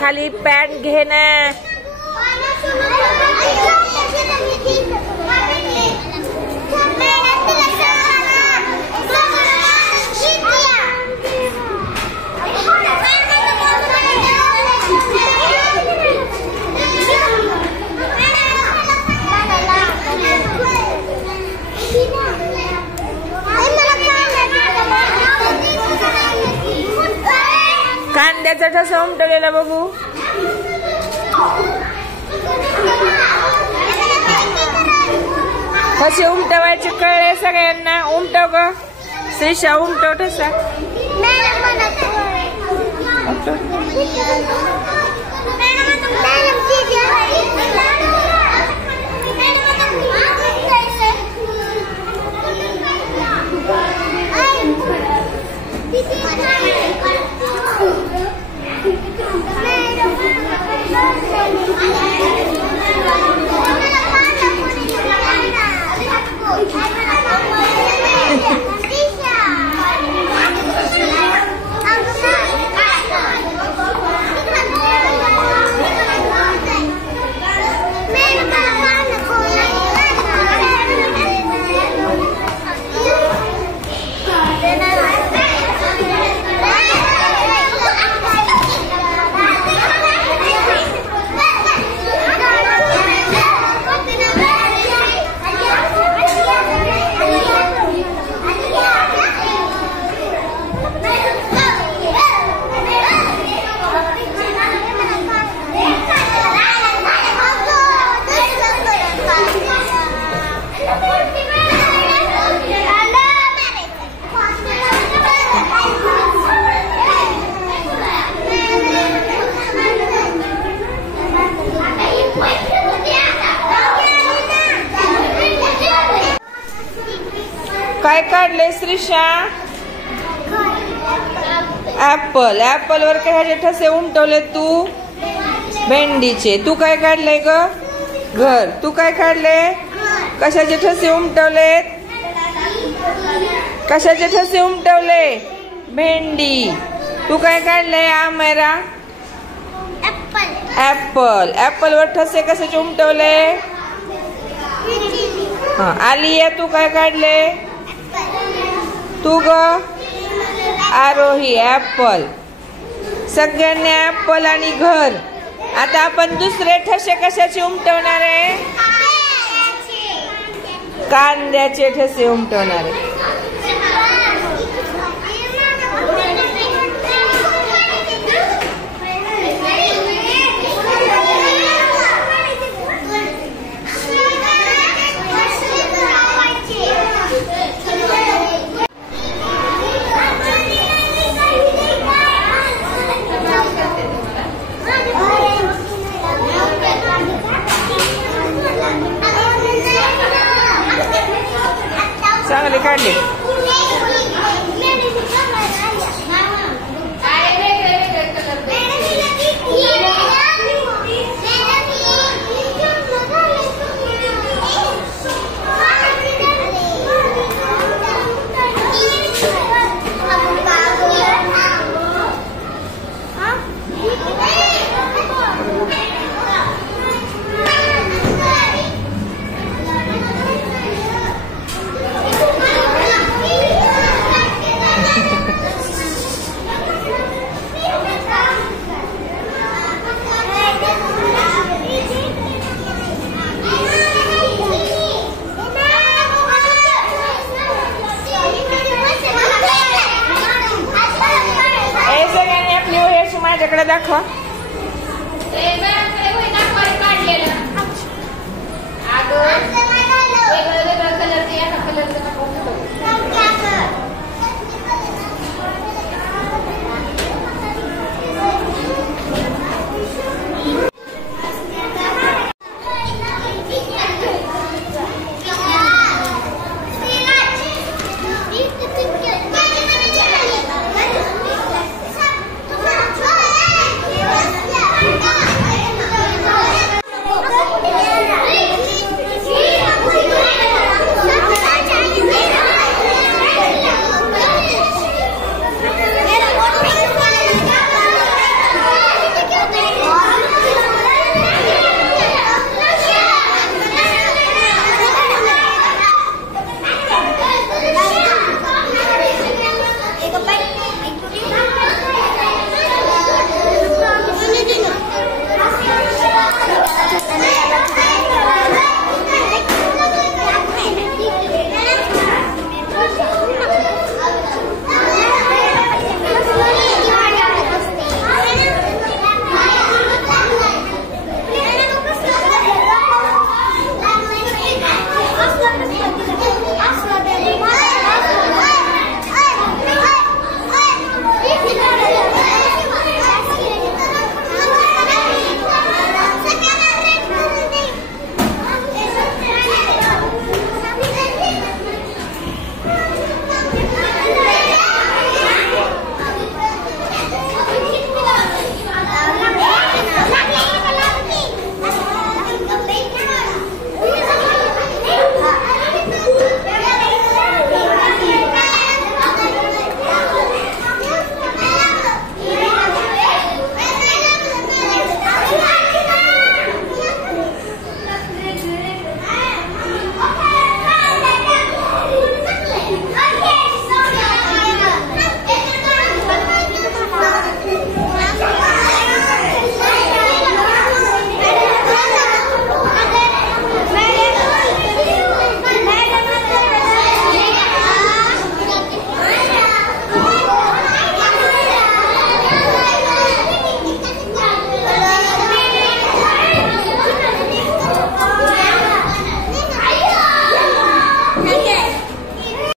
खाली पॅन्ट घे ना. कांद्याचा ठसा उमटवलेला बघू. कसे उमटवायचे कळले सगळ्यांना. उमटव ग श्रीषा, उमटव ठसा. काय काढले श्रीषा? ऍपल. ऍपल वर काय ठसे उमटवले तू? भेंडीचे. तू काय काढले ग? घर. तू काय काढले? कशाचे ठसे उमटवलेत? कशाचे ठसे उमटवले? भेंडी. तू काय काढले? आमेरा. ऍपल. ऍपल वर ठसे कशाचे उमटवले? आलिया, तू काय काढले? तू ग? आरोही. ऍपल. सगळ्यांनी ऍपल आणि घर. आता आपण दुसरे ठसे कशाचे उमटवणार आहे? कांद्याचे ठसे उमटवणार आहे. चांगले काढले. माझ्याकडे दाखवा.